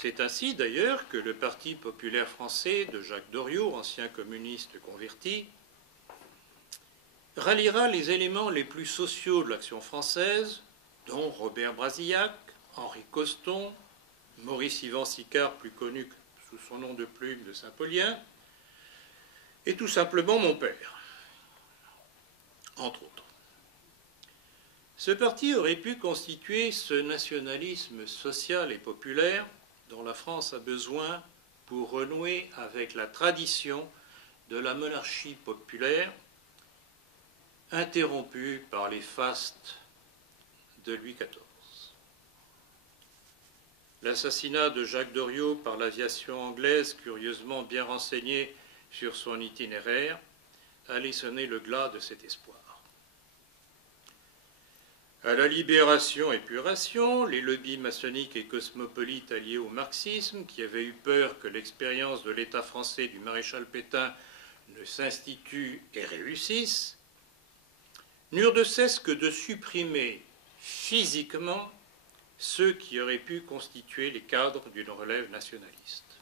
C'est ainsi d'ailleurs que le Parti populaire français de Jacques Doriot, ancien communiste converti, ralliera les éléments les plus sociaux de l'action française, dont Robert Brasillac, Henri Coston, Maurice Yvan Sicard, plus connu sous son nom de plume de Saint-Paulien, et tout simplement mon père, entre autres. Ce parti aurait pu constituer ce nationalisme social et populaire dont la France a besoin pour renouer avec la tradition de la monarchie populaire, interrompue par les fastes de Louis XIV. L'assassinat de Jacques Doriot par l'aviation anglaise, curieusement bien renseignée sur son itinéraire, allait sonner le glas de cet espoir. À la libération épuration, les lobbies maçonniques et cosmopolites alliés au marxisme, qui avaient eu peur que l'expérience de l'État français du maréchal Pétain ne s'institue et réussisse, n'eurent de cesse que de supprimer physiquement ceux qui auraient pu constituer les cadres d'une relève nationaliste.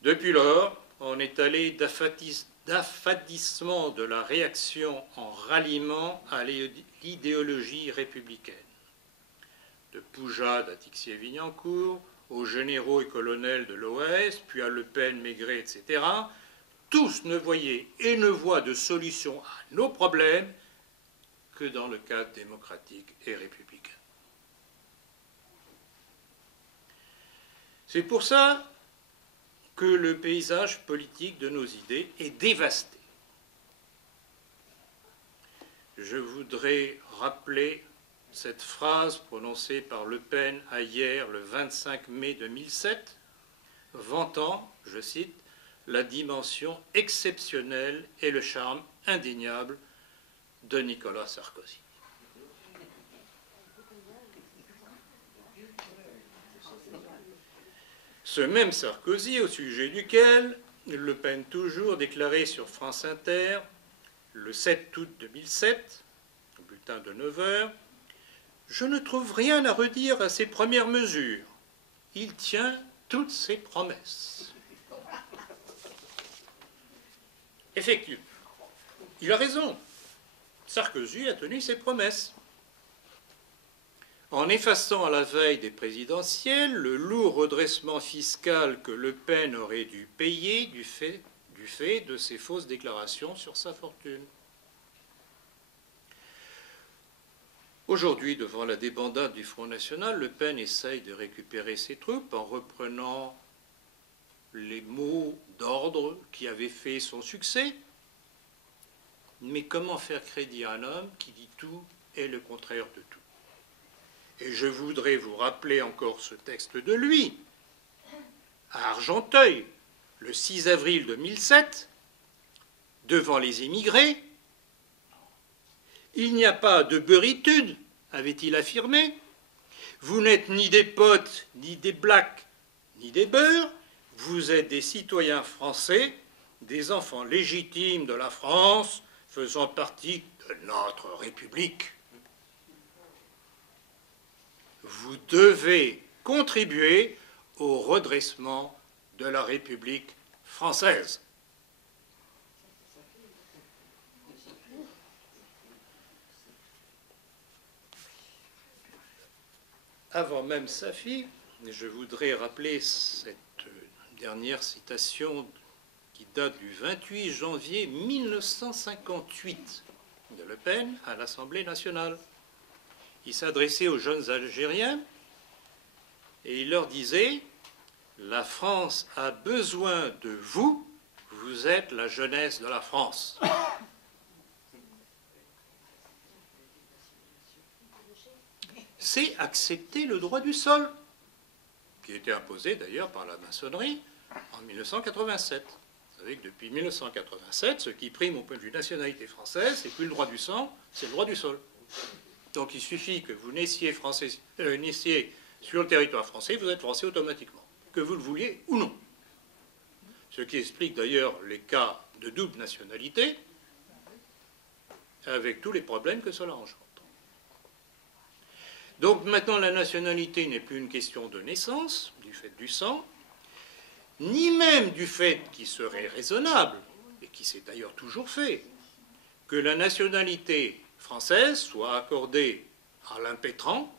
Depuis lors, on est allé d'affadissement de la réaction en ralliement à l'idéologie républicaine. De Poujade à Tixier-Vignancourt, aux généraux et colonels de l'OAS, puis à Le Pen, Maigret, etc., tous ne voyaient et ne voient de solution à nos problèmes que dans le cadre démocratique et républicain. C'est pour ça que le paysage politique de nos idées est dévasté. Je voudrais rappeler cette phrase prononcée par Le Pen à hier, le 25 mai 2007, vantant, je cite, la dimension exceptionnelle et le charme indéniable de Nicolas Sarkozy. Ce même Sarkozy, au sujet duquel Le Pen toujours déclarait sur France Inter, le 7 août 2007, au bulletin de 9 heures, « Je ne trouve rien à redire à ses premières mesures. Il tient toutes ses promesses. » Effectivement, il a raison. Sarkozy a tenu ses promesses. En effaçant à la veille des présidentielles le lourd redressement fiscal que Le Pen aurait dû payer du fait de ses fausses déclarations sur sa fortune. Aujourd'hui, devant la débandade du Front National, Le Pen essaye de récupérer ses troupes en reprenant les mots d'ordre qui avaient fait son succès. Mais comment faire crédit à un homme qui dit tout et le contraire de tout? Et je voudrais vous rappeler encore ce texte de lui, à Argenteuil, le 6 avril 2007, devant les émigrés. Il n'y a pas de beurritude, avait-il affirmé. Vous n'êtes ni des potes, ni des blacks, ni des beurs. Vous êtes des citoyens français, des enfants légitimes de la France, faisant partie de notre République. Vous devez contribuer au redressement de la République française. Avant même Safi, je voudrais rappeler cette dernière citation qui date du 28 janvier 1958 de Le Pen à l'Assemblée nationale. Il s'adressait aux jeunes Algériens et il leur disait « La France a besoin de vous, vous êtes la jeunesse de la France ». C'est accepter le droit du sol, qui était imposé d'ailleurs par la maçonnerie en 1987. Vous savez que depuis 1987, ce qui prime au point de vue nationalité française, c'est plus le droit du sang, c'est le droit du sol. Donc il suffit que vous naissiez sur le territoire français, vous êtes français automatiquement, que vous le vouliez ou non. Ce qui explique d'ailleurs les cas de double nationalité, avec tous les problèmes que cela engendre. Donc maintenant, la nationalité n'est plus une question de naissance, du fait du sang, ni même du fait qui serait raisonnable, et qui s'est d'ailleurs toujours fait, que la nationalité française soit accordée à l'impétrant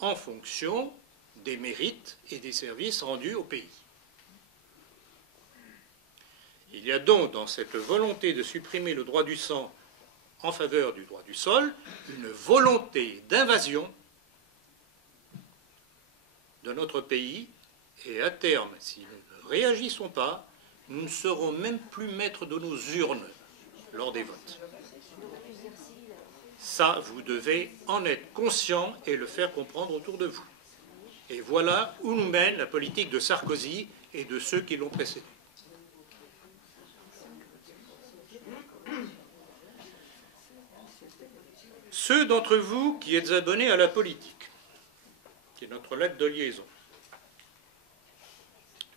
en fonction des mérites et des services rendus au pays. Il y a donc dans cette volonté de supprimer le droit du sang en faveur du droit du sol une volonté d'invasion de notre pays, et à terme, si nous ne réagissons pas, nous ne serons même plus maîtres de nos urnes lors des votes. Ça, vous devez en être conscient et le faire comprendre autour de vous. Et voilà où nous mène la politique de Sarkozy et de ceux qui l'ont précédé. Ceux d'entre vous qui êtes abonnés à La Politique, qui est notre lettre de liaison,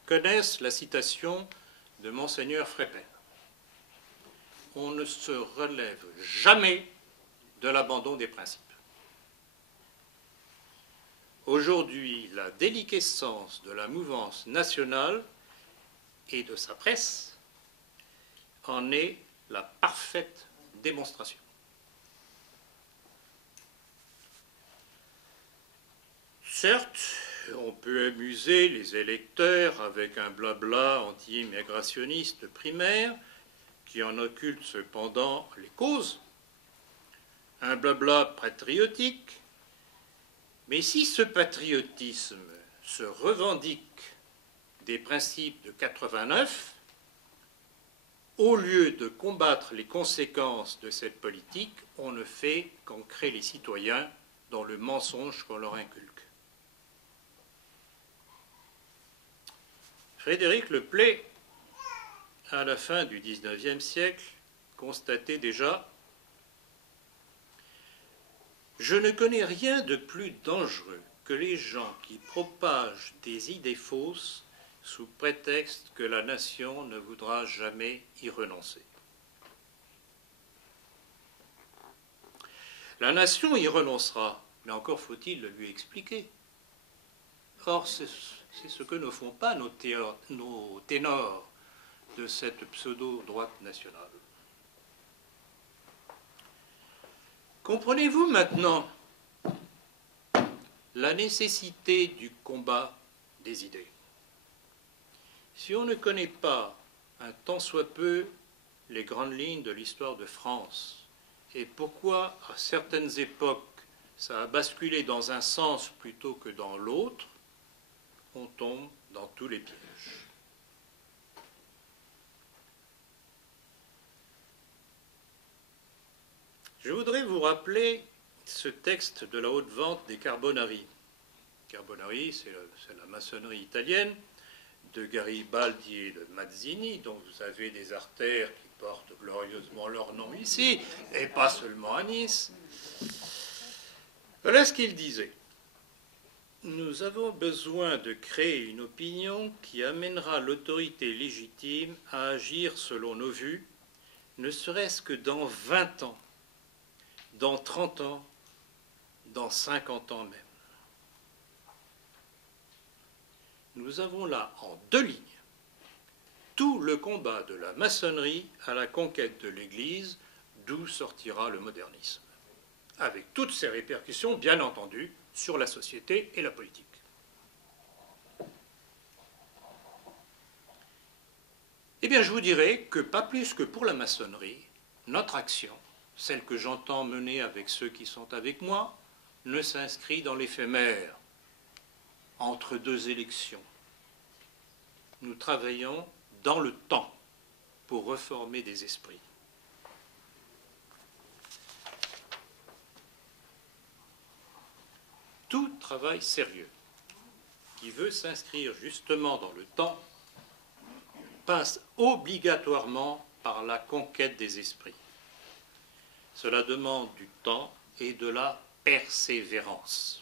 connaissent la citation de Monseigneur Frépin. On ne se relève jamais de l'abandon des principes. Aujourd'hui, la déliquescence de la mouvance nationale et de sa presse en est la parfaite démonstration. Certes, on peut amuser les électeurs avec un blabla anti-immigrationniste primaire qui en occulte cependant les causes, un blabla patriotique, mais si ce patriotisme se revendique des principes de 89, au lieu de combattre les conséquences de cette politique, on ne fait qu'ancrer les citoyens dans le mensonge qu'on leur inculque. Frédéric Leplay, à la fin du XIXe siècle, constatait déjà « Je ne connais rien de plus dangereux que les gens qui propagent des idées fausses sous prétexte que la nation ne voudra jamais y renoncer. » La nation y renoncera, mais encore faut-il le lui expliquer. Or, c'est ce que ne font pas nos ténors de cette pseudo-droite nationale. Comprenez-vous maintenant la nécessité du combat des idées? Si on ne connaît pas un tant soit peu les grandes lignes de l'histoire de France et pourquoi à certaines époques ça a basculé dans un sens plutôt que dans l'autre, on tombe dans tous les pièges. Je voudrais vous rappeler ce texte de la haute vente des Carbonari. Carbonari, c'est la maçonnerie italienne de Garibaldi et de Mazzini, dont vous avez des artères qui portent glorieusement leur nom ici, et pas seulement à Nice. Voilà ce qu'il disait. Nous avons besoin de créer une opinion qui amènera l'autorité légitime à agir selon nos vues, ne serait-ce que dans 20 ans, dans 30 ans, dans 50 ans même. Nous avons là, en 2 lignes, tout le combat de la maçonnerie à la conquête de l'Église, d'où sortira le modernisme, avec toutes ses répercussions, bien entendu, sur la société et la politique. Eh bien, je vous dirais que, pas plus que pour la maçonnerie, notre action, celle que j'entends mener avec ceux qui sont avec moi, ne s'inscrit dans l'éphémère, entre 2 élections. Nous travaillons dans le temps pour reformer des esprits. Tout travail sérieux qui veut s'inscrire justement dans le temps passe obligatoirement par la conquête des esprits. Cela demande du temps et de la persévérance.